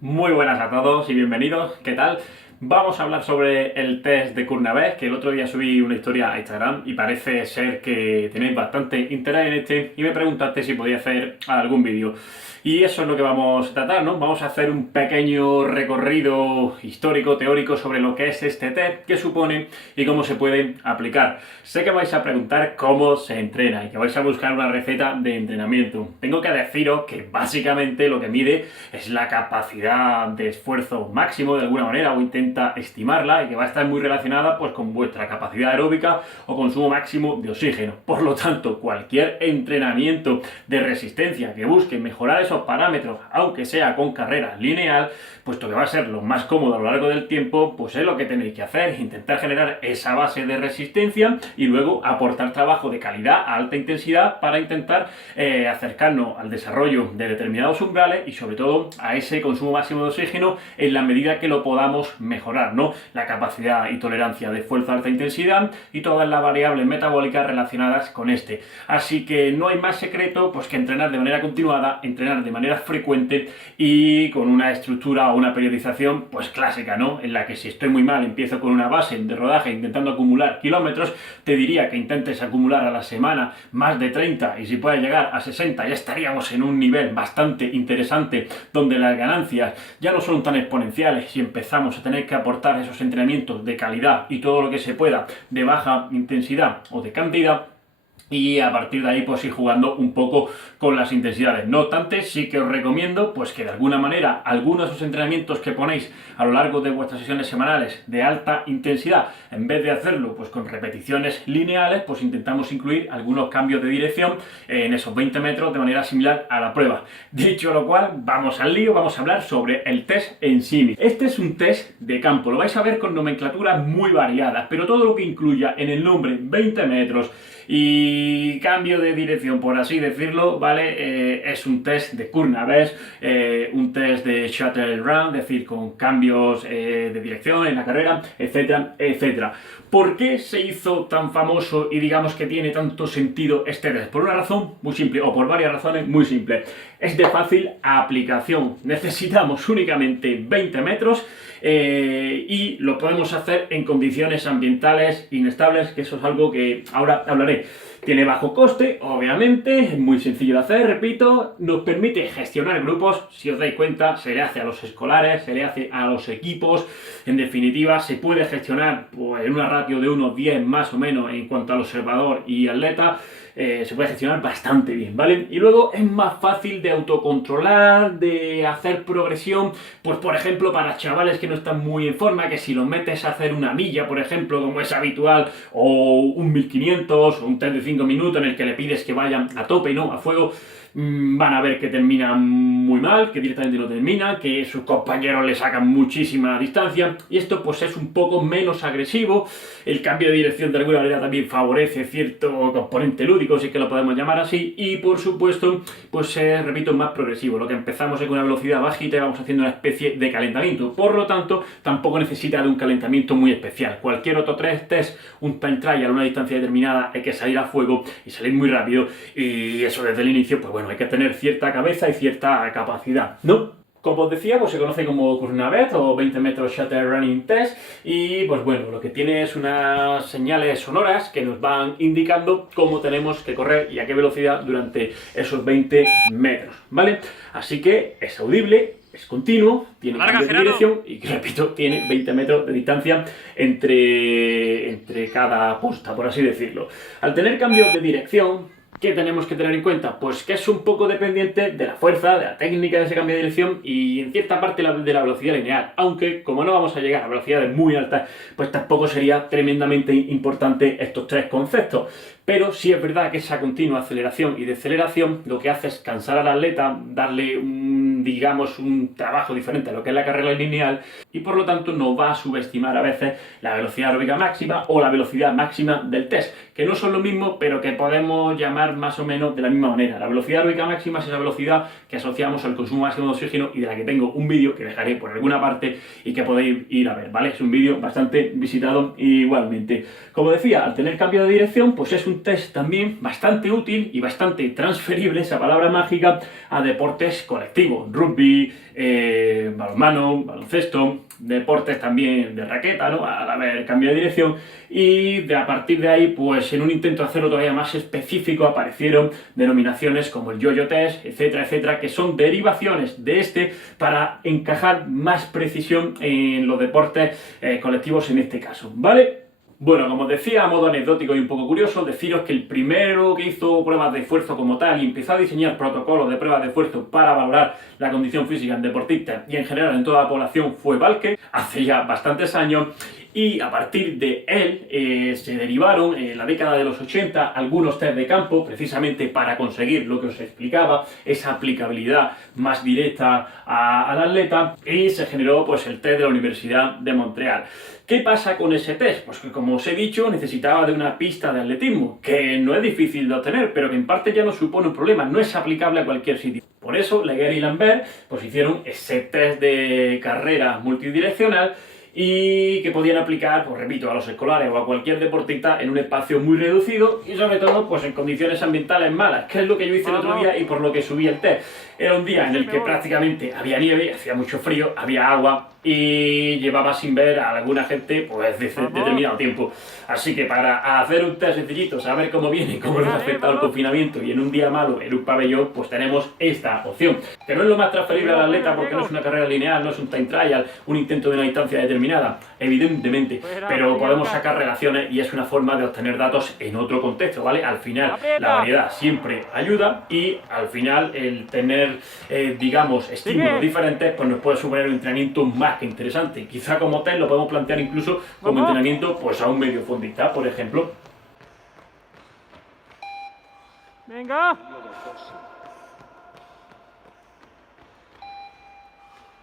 Muy buenas a todos y bienvenidos. ¿Qué tal? Vamos a hablar sobre el test de Cournavez, que el otro día subí una historia a Instagram y parece ser que tenéis bastante interés en este y me preguntaste si podía hacer algún vídeo. Y eso es lo que vamos a tratar, ¿no? Vamos a hacer un pequeño recorrido histórico, teórico sobre lo que es este test, qué supone y cómo se puede aplicar. Sé que vais a preguntar cómo se entrena y que vais a buscar una receta de entrenamiento. Tengo que deciros que básicamente lo que mide es la capacidad de esfuerzo máximo de alguna manera o intenta estimarla y que va a estar muy relacionada pues con vuestra capacidad aeróbica o consumo máximo de oxígeno. Por lo tanto, cualquier entrenamiento de resistencia que busque mejorar esos parámetros, aunque sea con carrera lineal, puesto que va a ser lo más cómodo a lo largo del tiempo, pues es lo que tenéis que hacer, intentar generar esa base de resistencia y luego aportar trabajo de calidad a alta intensidad para intentar acercarnos al desarrollo de determinados umbrales y sobre todo a ese consumo máximo de oxígeno en la medida que lo podamos mejorar, ¿no? La capacidad y tolerancia de esfuerzo a alta intensidad y todas las variables metabólicas relacionadas con este. Así que no hay más secreto pues que entrenar de manera continuada, entrenar de manera frecuente y con una estructura o una periodización pues clásica, ¿no? En la que si estoy muy mal empiezo con una base de rodaje intentando acumular kilómetros, te diría que intentes acumular a la semana más de 30 y si puedes llegar a 60 ya estaríamos en un nivel bastante interesante donde las ganancias ya no son tan exponenciales y empezamos a tener que aportar esos entrenamientos de calidad y todo lo que se pueda de baja intensidad o de cantidad y a partir de ahí pues ir jugando un poco con las intensidades. No obstante, sí que os recomiendo pues que de alguna manera algunos de esos entrenamientos que ponéis a lo largo de vuestras sesiones semanales de alta intensidad, en vez de hacerlo pues con repeticiones lineales, pues intentamos incluir algunos cambios de dirección en esos 20 metros de manera similar a la prueba. Dicho lo cual, vamos al lío, vamos a hablar sobre el test en sí. Este es un test de campo, lo vais a ver con nomenclaturas muy variadas, pero todo lo que incluya en el nombre 20 metros y cambio de dirección, por así decirlo, ¿vale? Es un test de Cournavez, un test de shuttle run, es decir, con cambios de dirección en la carrera, etcétera, etcétera. ¿Por qué se hizo tan famoso y digamos que tiene tanto sentido este test? Por una razón muy simple, o por varias razones muy simples. Es de fácil aplicación. Necesitamos únicamente 20 metros y lo podemos hacer en condiciones ambientales inestables, que eso es algo que ahora hablaré. Tiene bajo coste, obviamente, es muy sencillo de hacer, repito, nos permite gestionar grupos, si os dais cuenta, se le hace a los escolares, se le hace a los equipos, en definitiva, se puede gestionar pues, en una ratio de unos 10 más o menos en cuanto al observador y atleta, se puede gestionar bastante bien, ¿vale? Y luego es más fácil de autocontrolar, de hacer progresión, pues por ejemplo para chavales que no están muy en forma, que si los metes a hacer una milla, por ejemplo, como es habitual, o un 1500, o un test de 5 minutos en el que le pides que vayan a tope, ¿no? A fuego, van a ver que terminan muy mal, que directamente no terminan, que sus compañeros le sacan muchísima distancia y esto pues es un poco menos agresivo. El cambio de dirección de alguna manera también favorece cierto componente lúdico, si es que lo podemos llamar así, y por supuesto pues repito, más progresivo. Lo que empezamos es con una velocidad bajita y vamos haciendo una especie de calentamiento, por lo tanto tampoco necesita de un calentamiento muy especial. Cualquier otro test, un time trial a una distancia determinada, hay que salir a fuego y salir muy rápido y eso desde el inicio pues bueno, hay que tener cierta cabeza y cierta capacidad, ¿no? Como os decía, pues se conoce como Cournavez o 20 metros Shuttle Running Test y pues bueno, lo que tiene es unas señales sonoras que nos van indicando cómo tenemos que correr y a qué velocidad durante esos 20 metros, ¿vale? Así que es audible, es continuo, tiene cambio de dirección y, repito, tiene 20 metros de distancia entre cada posta, por así decirlo. Al tener cambios de dirección, ¿qué tenemos que tener en cuenta? Pues que es un poco dependiente de la fuerza, de la técnica de ese cambio de dirección y en cierta parte de la velocidad lineal. Aunque, como no vamos a llegar a velocidades muy altas, pues tampoco sería tremendamente importante estos tres conceptos. Pero sí es verdad que esa continua aceleración y deceleración lo que hace es cansar al atleta, darle digamos, un trabajo diferente a lo que es la carrera lineal y por lo tanto no va a subestimar a veces la velocidad aeróbica máxima o la velocidad máxima del test, que no son lo mismo, pero que podemos llamar más o menos de la misma manera. La velocidad aeróbica máxima es esa velocidad que asociamos al consumo máximo de oxígeno y de la que tengo un vídeo que dejaré por alguna parte y que podéis ir a ver, ¿vale? Es un vídeo bastante visitado igualmente. Como decía, al tener cambio de dirección, pues es un test también bastante útil y bastante transferible, esa palabra mágica, a deportes colectivos, rugby, balonmano, balonmano, baloncesto, deportes también de raqueta, ¿no? Al haber cambio de dirección, y a partir de ahí, pues en un intento de hacerlo todavía más específico, aparecieron denominaciones como el yo-yo test, etcétera, etcétera, que son derivaciones de este para encajar más precisión en los deportes colectivos en este caso, ¿vale? Bueno, como os decía, a modo anecdótico y un poco curioso, deciros que el primero que hizo pruebas de esfuerzo como tal y empezó a diseñar protocolos de pruebas de esfuerzo para valorar la condición física en deportistas y en general en toda la población fue Valke, hace ya bastantes años, y a partir de él se derivaron en la década de los 80 algunos test de campo, precisamente para conseguir lo que os explicaba, esa aplicabilidad más directa al atleta, y se generó pues el test de la Universidad de Montreal. ¿Qué pasa con ese test? Pues que, como os he dicho, necesitaba de una pista de atletismo, que no es difícil de obtener, pero que en parte ya no supone un problema, no es aplicable a cualquier sitio. Por eso, Leger y Lambert pues hicieron ese test de carrera multidireccional y que podían aplicar, pues repito, a los escolares o a cualquier deportista en un espacio muy reducido y sobre todo pues en condiciones ambientales malas, que es lo que yo hice el otro día y por lo que subí el test. Era un día en el que prácticamente había nieve, hacía mucho frío, había agua y llevaba sin ver a alguna gente pues determinado tiempo. Así que para hacer un test sencillito, saber cómo viene, cómo nos ha afectado el confinamiento y en un día malo en un pabellón, pues tenemos esta opción. Que no es lo más transferible al atleta porque no es una carrera lineal, no es un time trial, un intento de una distancia determinada, evidentemente, pero podemos sacar relaciones y es una forma de obtener datos en otro contexto, ¿vale? Al final la variedad siempre ayuda y al final el tener, digamos, estímulos diferentes, pues nos puede suponer un entrenamiento más que interesante. Quizá como test lo podemos plantear incluso como entrenamiento pues a un medio fondista, por ejemplo. Venga.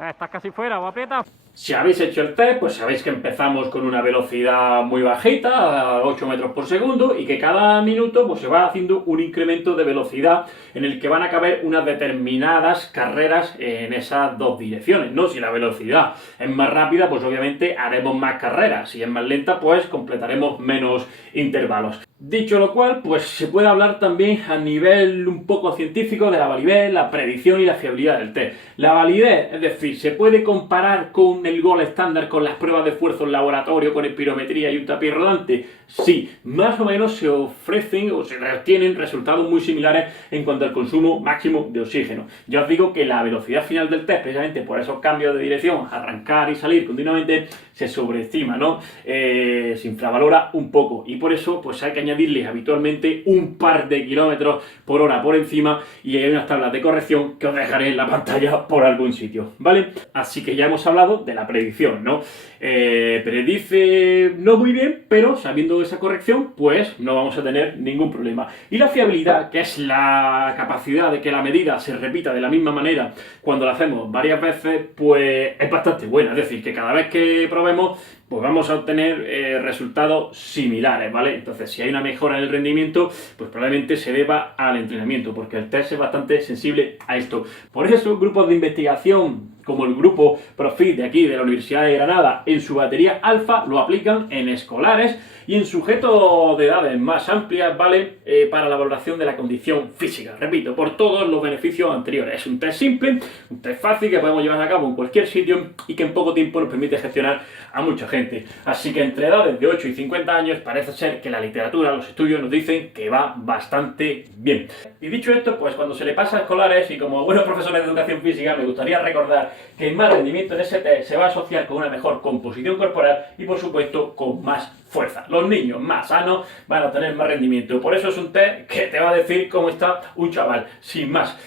Estás casi fuera, o aprieta. Si habéis hecho el test, pues sabéis que empezamos con una velocidad muy bajita, a 8 metros por segundo, y que cada minuto pues, se va haciendo un incremento de velocidad en el que van a caber unas determinadas carreras en esas dos direcciones, ¿no? Si la velocidad es más rápida, pues obviamente haremos más carreras. Si es más lenta, pues completaremos menos intervalos. Dicho lo cual, pues se puede hablar también a nivel un poco científico de la validez, la predicción y la fiabilidad del test. La validez, es decir, se puede comparar con el gol estándar, con las pruebas de esfuerzo en laboratorio, con espirometría y un tapiz rodante. Sí, más o menos se ofrecen o se tienen resultados muy similares en cuanto al consumo máximo de oxígeno. Ya os digo que la velocidad final del test, precisamente por esos cambios de dirección, arrancar y salir continuamente, se sobreestima, ¿no? Se infravalora un poco y por eso pues hay que añadirle habitualmente un par de kilómetros por hora por encima y hay unas tablas de corrección que os dejaré en la pantalla por algún sitio, ¿vale? Así que ya hemos hablado de la predicción, ¿no? Predice no muy bien, pero sabiendo esa corrección, pues no vamos a tener ningún problema. Y la fiabilidad, que es la capacidad de que la medida se repita de la misma manera cuando la hacemos varias veces, pues es bastante buena. Es decir, que cada vez que probemos, pues vamos a obtener resultados similares, ¿vale? Entonces, si hay una mejora en el rendimiento, pues probablemente se deba al entrenamiento, porque el test es bastante sensible a esto. Por eso, grupos de investigación como el grupo Profit de aquí, de la Universidad de Granada, en su batería alfa lo aplican en escolares y en sujetos de edades más amplias, ¿vale? Para la valoración de la condición física. Repito, por todos los beneficios anteriores. Es un test simple, un test fácil que podemos llevar a cabo en cualquier sitio y que en poco tiempo nos permite gestionar a mucha gente. Así que entre edades de 8 y 50 años parece ser que la literatura, los estudios nos dicen que va bastante bien. Y dicho esto, pues cuando se le pasa a escolares y como buenos profesores de educación física me gustaría recordar que el más rendimiento en ese test se va a asociar con una mejor composición corporal y por supuesto con más fuerza. Los niños más sanos van a tener más rendimiento. Por eso es un test que te va a decir cómo está un chaval, sin más.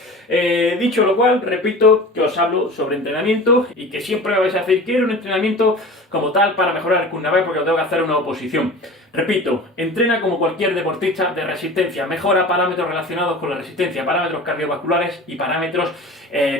Dicho lo cual, repito que os hablo sobre entrenamiento y que siempre me vais a decir quiero un entrenamiento como tal para mejorar el Kurt porque lo tengo que hacer una oposición. Repito, entrena como cualquier deportista de resistencia, mejora parámetros relacionados con la resistencia, parámetros cardiovasculares y parámetros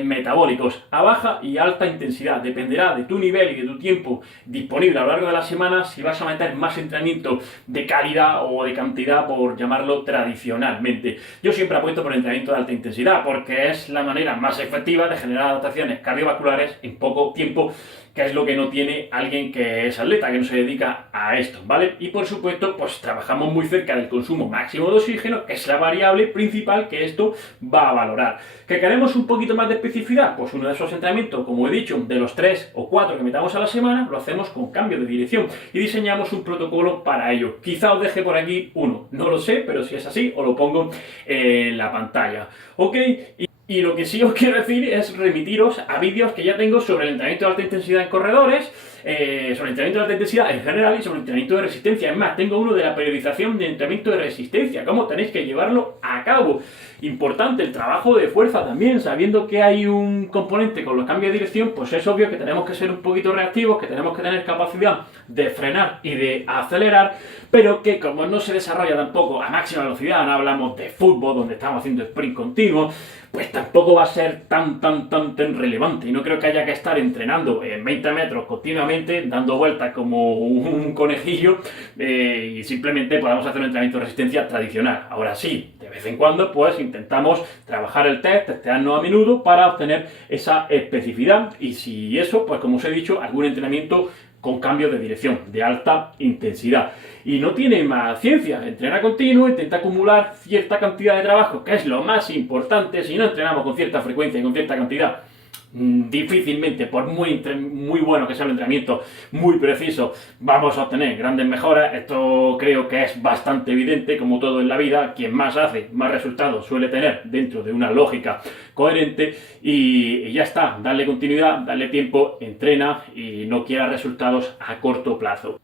metabólicos a baja y alta intensidad. Dependerá de tu nivel y de tu tiempo disponible a lo largo de la semana si vas a meter más entrenamiento de calidad o de cantidad, por llamarlo tradicionalmente. Yo siempre apuesto por entrenamiento de alta intensidad porque es la manera más efectiva de generar adaptaciones cardiovasculares en poco tiempo, que es lo que no tiene alguien que es atleta, que no se dedica a esto, ¿vale? Y por supuesto, pues trabajamos muy cerca del consumo máximo de oxígeno, que es la variable principal que esto va a valorar. ¿Que queremos un poquito más de especificidad? Pues uno de esos entrenamientos, como he dicho, de los 3 o 4 que metamos a la semana, lo hacemos con cambio de dirección y diseñamos un protocolo para ello. Quizá os deje por aquí uno, no lo sé, pero si es así, os lo pongo en la pantalla, ¿ok? Y lo que sí os quiero decir es remitiros a vídeos que ya tengo sobre el entrenamiento de alta intensidad en corredores, sobre el entrenamiento de alta intensidad en general y sobre el entrenamiento de resistencia. Es más, tengo uno de la periodización de entrenamiento de resistencia, cómo tenéis que llevarlo a cabo. Importante el trabajo de fuerza también, sabiendo que hay un componente con los cambios de dirección, pues es obvio que tenemos que ser un poquito reactivos, que tenemos que tener capacidad de frenar y de acelerar, pero que como no se desarrolla tampoco a máxima velocidad, no hablamos de fútbol donde estamos haciendo sprint continuo, pues tampoco va a ser tan relevante y no creo que haya que estar entrenando en 20 metros continuamente, dando vueltas como un conejillo y simplemente podamos hacer un entrenamiento de resistencia tradicional. Ahora sí, de vez en cuando pues intentamos trabajar el test, testearnos a menudo para obtener esa especificidad y si eso, pues como os he dicho, algún entrenamiento con cambio de dirección, de alta intensidad. Y no tiene más ciencia, entrena continuo, intenta acumular cierta cantidad de trabajo, que es lo más importante. Si no entrenamos con cierta frecuencia y con cierta cantidad, difícilmente, por muy bueno que sea el entrenamiento, muy preciso, vamos a obtener grandes mejoras. Esto creo que es bastante evidente, como todo en la vida, quien más hace, más resultados suele tener dentro de una lógica coherente y ya está, darle continuidad, darle tiempo, entrena y no quiera resultados a corto plazo.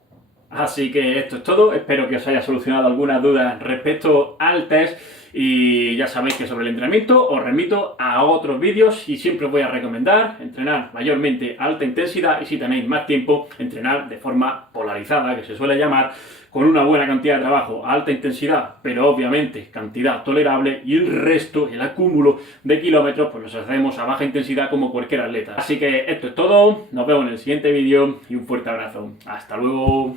Así que esto es todo, espero que os haya solucionado alguna duda respecto al test y ya sabéis que sobre el entrenamiento os remito a otros vídeos y siempre os voy a recomendar entrenar mayormente a alta intensidad y si tenéis más tiempo, entrenar de forma polarizada, que se suele llamar, con una buena cantidad de trabajo a alta intensidad, pero obviamente cantidad tolerable y el resto, el acúmulo de kilómetros, pues los hacemos a baja intensidad como cualquier atleta. Así que esto es todo, nos vemos en el siguiente vídeo y un fuerte abrazo. ¡Hasta luego!